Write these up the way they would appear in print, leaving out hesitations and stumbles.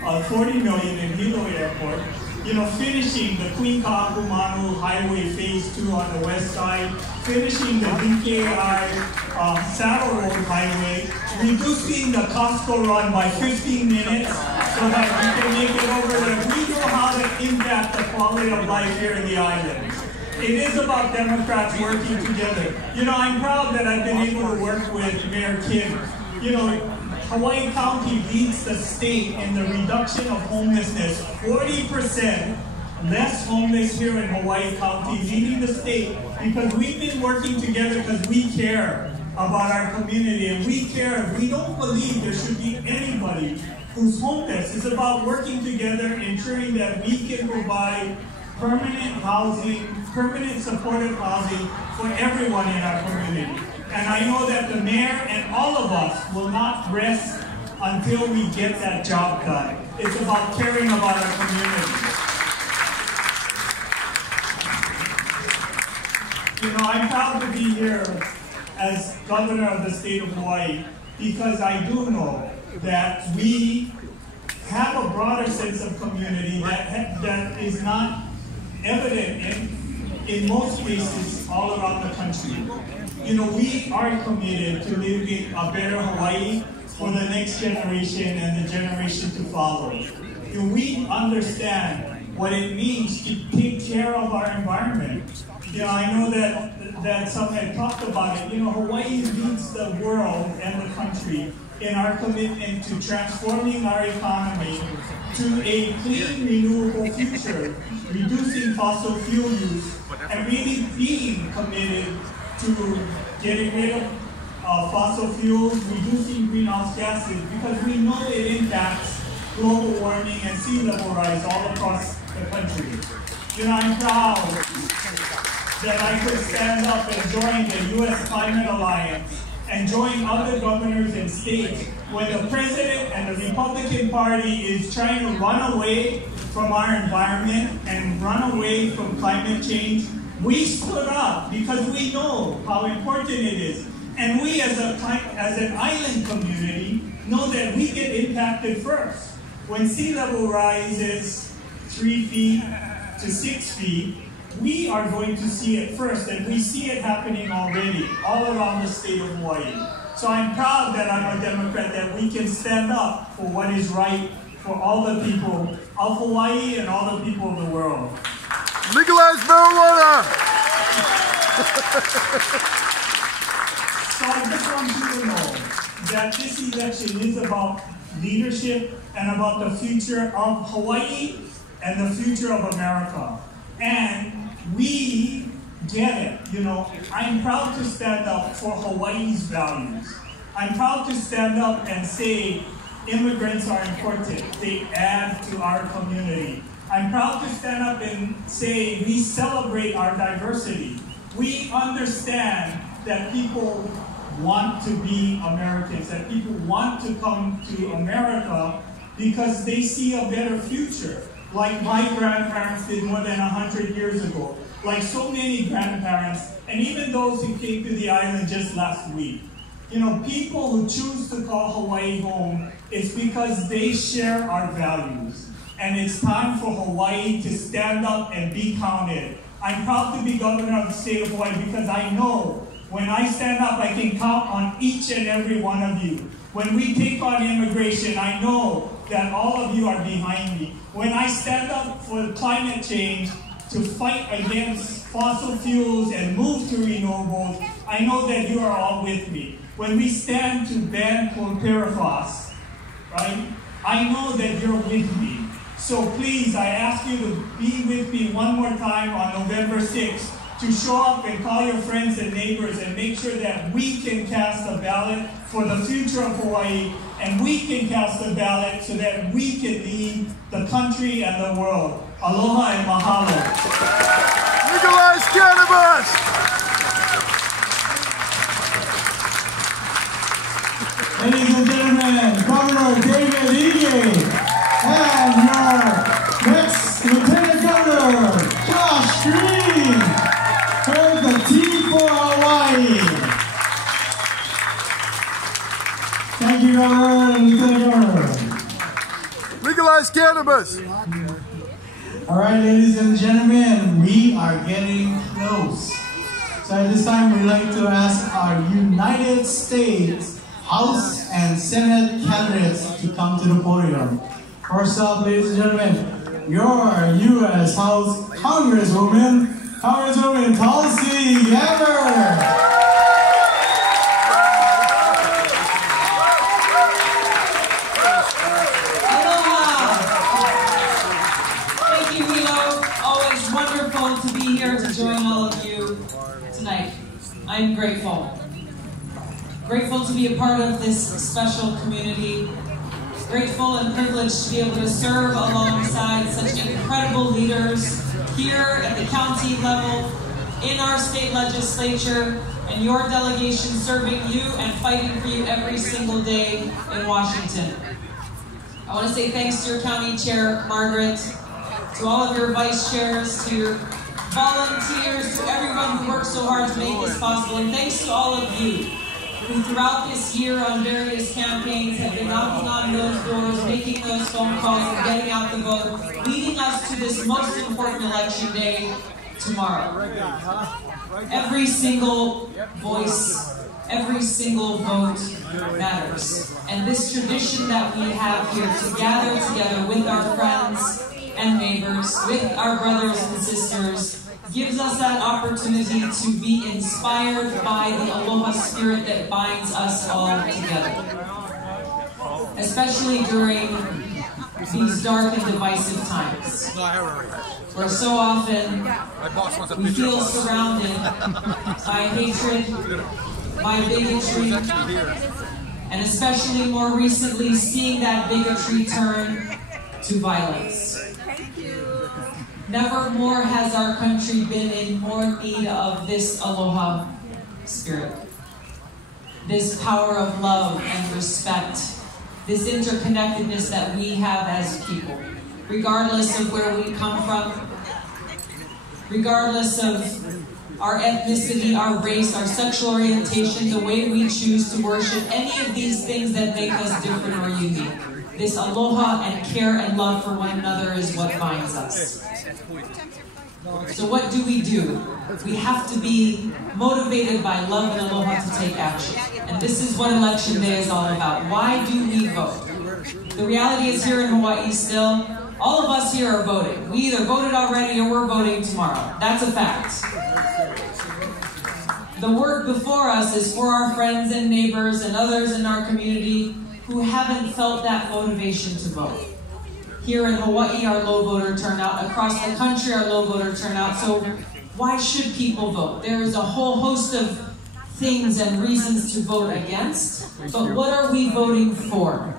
$40 million in Hilo Airport, finishing the Queen Ka'akumanu Highway Phase 2 on the west side, finishing the DKI Saddle Road Highway, reducing the Costco run by 15 minutes so that we can make it over there. We know how to impact the quality of life here in the islands. It is about Democrats working together. I'm proud that I've been able to work with Mayor Kim. Hawaii County leads the state in the reduction of homelessness. 40% less homeless here in Hawaii County, leading the state, because we've been working together because we care about our community, and we care. We don't believe there should be anybody who's homeless. It's about working together, ensuring that we can provide permanent housing, permanent supportive housing for everyone in our community. And I know that the mayor and all of us will not rest until we get that job done. It's about caring about our community. I'm proud to be here as governor of the state of Hawaii because I do know that we have a broader sense of community that is not evident in most places all around the country. We are committed to living a better Hawaii for the next generation and the generation to follow. We understand what it means to take care of our environment. I know that some had talked about it. Hawaii leads the world and the country in our commitment to transforming our economy to a clean, renewable future, reducing fossil fuel use, and really being committed to getting rid of fossil fuels, reducing greenhouse gases, because we know it impacts global warming and sea level rise all across the country. I'm proud that I could stand up and join the U.S. Climate Alliance and join other governors and states when the president and the Republican Party is trying to run away from our environment and run away from climate change. We stood up because we know how important it is. And we as an island community know that we get impacted first. When sea level rises 3 feet to 6 feet, we are going to see it first, and we see it happening already all around the state of Hawaii. So I'm proud that I'm a Democrat, that we can stand up for what is right for all the people of Hawaii and all the people of the world. Legalize marijuana! So I just want you to know that this election is about leadership and about the future of Hawaii and the future of America. And we get it. I'm proud to stand up for Hawaii's values. I'm proud to stand up and say immigrants are important. They add to our community. I'm proud to stand up and say we celebrate our diversity. We understand that people want to be Americans, that people want to come to America because they see a better future, like my grandparents did more than 100 years ago, like so many grandparents, and even those who came to the island just last week. People who choose to call Hawaii home, it's because they share our values. And it's time for Hawaii to stand up and be counted. I'm proud to be governor of the state of Hawaii because I know when I stand up, I can count on each and every one of you. When we take on immigration, I know that all of you are behind me. When I stand up for climate change to fight against fossil fuels and move to renewables, I know that you are all with me. When we stand to ban chlorpyrifos, right, I know that you're with me. So please, I ask you to be with me one more time on November 6th to show up and call your friends and neighbors and make sure that we can cast a ballot for the future of Hawaii, and we can cast a ballot so that we can lead the country and the world. Aloha and mahalo. Legalize cannabis! Ladies and gentlemen, Governor David Ige and your next Lieutenant Governor, Josh Green, for the Team for Hawaii. Thank you, Governor and Lieutenant Governor. Legalize cannabis. All right, ladies and gentlemen, we are getting close. So at this time, we'd like to ask our United States House and Senate candidates to come to the podium. First up, ladies and gentlemen, your U.S. House Congresswoman Tulsi Gabbard. To be here to join all of you tonight. I'm grateful. Grateful to be a part of this special community. Grateful and privileged to be able to serve alongside such incredible leaders here at the county level, in our state legislature, and your delegation serving you and fighting for you every single day in Washington. I want to say thanks to your county chair, Margaret, to all of your vice chairs, to your volunteers, to everyone who worked so hard to make this possible, and thanks to all of you who throughout this year on various campaigns have been knocking on those doors, making those phone calls, and getting out the vote, leading us to this most important election day tomorrow. Every single voice, every single vote matters. And this tradition that we have here to gather together with our friends and neighbors, with our brothers and sisters, gives us that opportunity to be inspired by the aloha spirit that binds us all together. Especially during these dark and divisive times, where so often we feel surrounded by hatred, by bigotry, and especially more recently seeing that bigotry turn to violence. Never more has our country been in more need of this aloha spirit, this power of love and respect, this interconnectedness that we have as people, regardless of where we come from, regardless of our ethnicity, our race, our sexual orientation, the way we choose to worship, any of these things that make us different or unique. This aloha and care and love for one another is what binds us. So what do? We have to be motivated by love and aloha to take action. And this is what Election Day is all about. Why do we vote? The reality is here in Hawaii still, all of us here are voting. We either voted already or we're voting tomorrow. That's a fact. The work before us is for our friends and neighbors and others in our community who haven't felt that motivation to vote. Here in Hawaii, our low voter turnout. Across the country, our low voter turnout. So why should people vote? There is a whole host of things and reasons to vote against, but what are we voting for?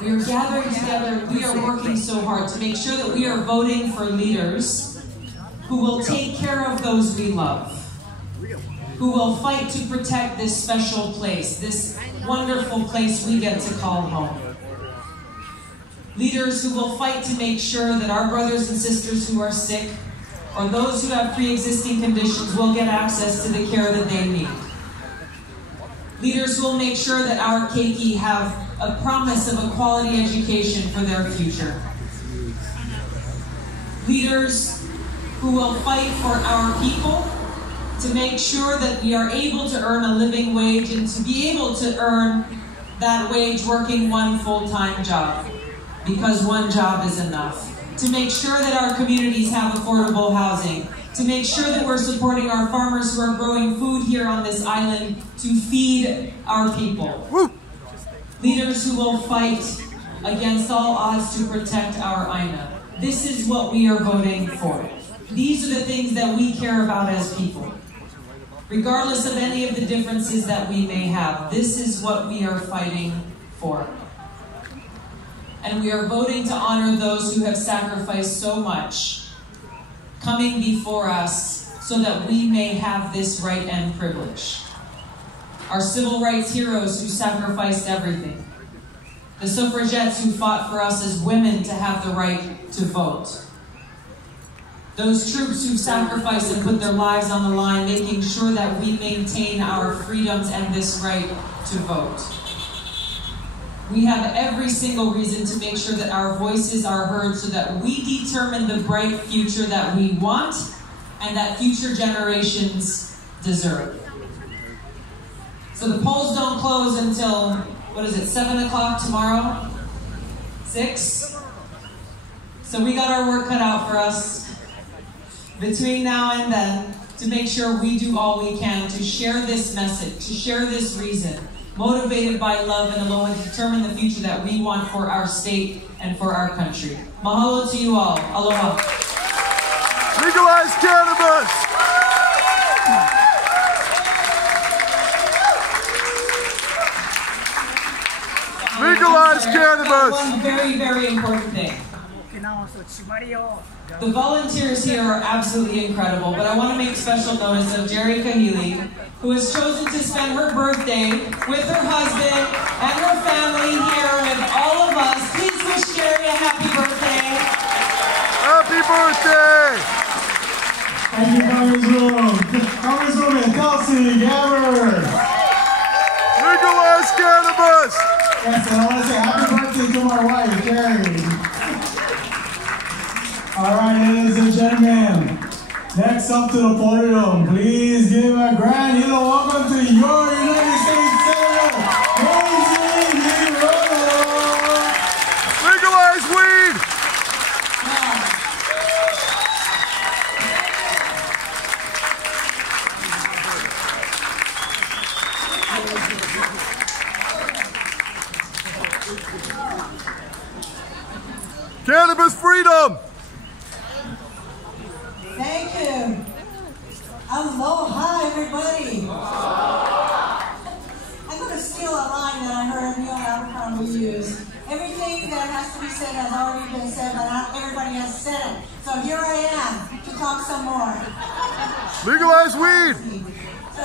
We are gathering together, we are working so hard to make sure that we are voting for leaders who will take care of those we love, who will fight to protect this special place, this wonderful place we get to call home. Leaders who will fight to make sure that our brothers and sisters who are sick or those who have pre-existing conditions will get access to the care that they need. Leaders who will make sure that our keiki have a promise of a quality education for their future. Leaders who will fight for our people to make sure that we are able to earn a living wage and to be able to earn that wage working one full-time job, because one job is enough. To make sure that our communities have affordable housing, to make sure that we're supporting our farmers who are growing food here on this island to feed our people. Woo! Leaders who will fight against all odds to protect our Aina. This is what we are voting for. These are the things that we care about as people. Regardless of any of the differences that we may have, this is what we are fighting for. And we are voting to honor those who have sacrificed so much, coming before us so that we may have this right and privilege. Our civil rights heroes who sacrificed everything. The suffragettes who fought for us as women to have the right to vote. Those troops who sacrificed and put their lives on the line, making sure that we maintain our freedoms and this right to vote. We have every single reason to make sure that our voices are heard so that we determine the bright future that we want and that future generations deserve. So the polls don't close until, 7 o'clock tomorrow? 6? So we got our work cut out for us between now and then to make sure we do all we can to share this message, to share this reason, motivated by love and alone, to determine the future that we want for our state and for our country. Mahalo to you all. Aloha. Legalize cannabis! Legalize cannabis! One very, very important thing. The volunteers here are absolutely incredible, but I want to make special notice of Jerry Kahili, who has chosen to spend her birthday with her husband and her family here with all of us. Please wish Jerry a happy birthday. Happy birthday! Thank you, Congresswoman Kelsey Gabbard. Legalize cannabis! Yes, and I want to say happy birthday to my wife, Carrie. All right, ladies and gentlemen, next up to the podium, please give a grand Hilo welcome to your United States Senator, Rally Hilo. Legalize weed! Cannabis freedom! Thank you. Aloha, everybody. I'm going to steal a line that I heard Neil Abercrombie use. Everything that has to be said has already been said, but not everybody has said it. So here I am to talk some more. Legalize weed! So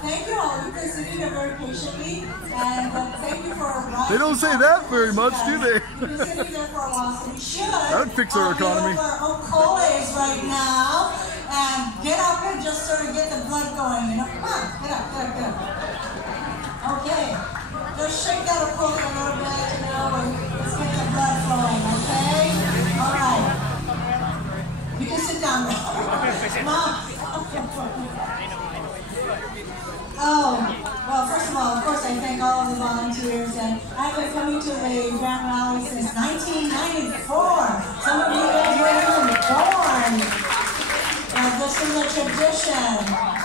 thank you all. You've been sitting there very patiently, and thank you for rising. They don't say that very much, do they? You've been sitting there for a while, so we should. That would fix our economy. Get over our colas right now, and get up and just sort of get the blood going. You know, come on, get up, get up, get up. Okay, just shake that cola a little bit, you know, and let's get the blood flowing. Okay, all right. You can sit down now. Mom. Oh, well, first of all, of course, I thank all of the volunteers, and I've been coming to the Grand Rally since 1994. Some of you guys weren't even born. This is a tradition,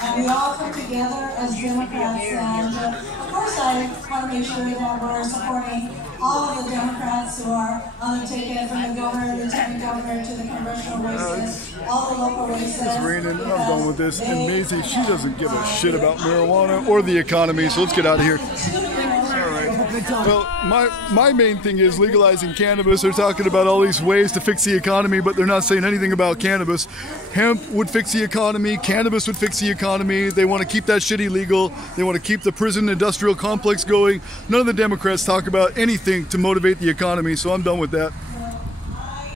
and we all come together as Democrats, and of course, I want to make sure that we're supporting all of the Democrats who are on the ticket, from the governor, the lieutenant governor, to the congressional races, all the local races. It's raining. I'm done with this. And Maisie, she doesn't give a shit about marijuana or the economy, so let's get out of here. All right. Well, my main thing is legalizing cannabis. They're talking about all these ways to fix the economy, but they're not saying anything about cannabis. Hemp would fix the economy. Cannabis would fix the economy. They want to keep that shit illegal. They want to keep the prison industrial complex going. None of the Democrats talk about anything to motivate the economy, so I'm done with that.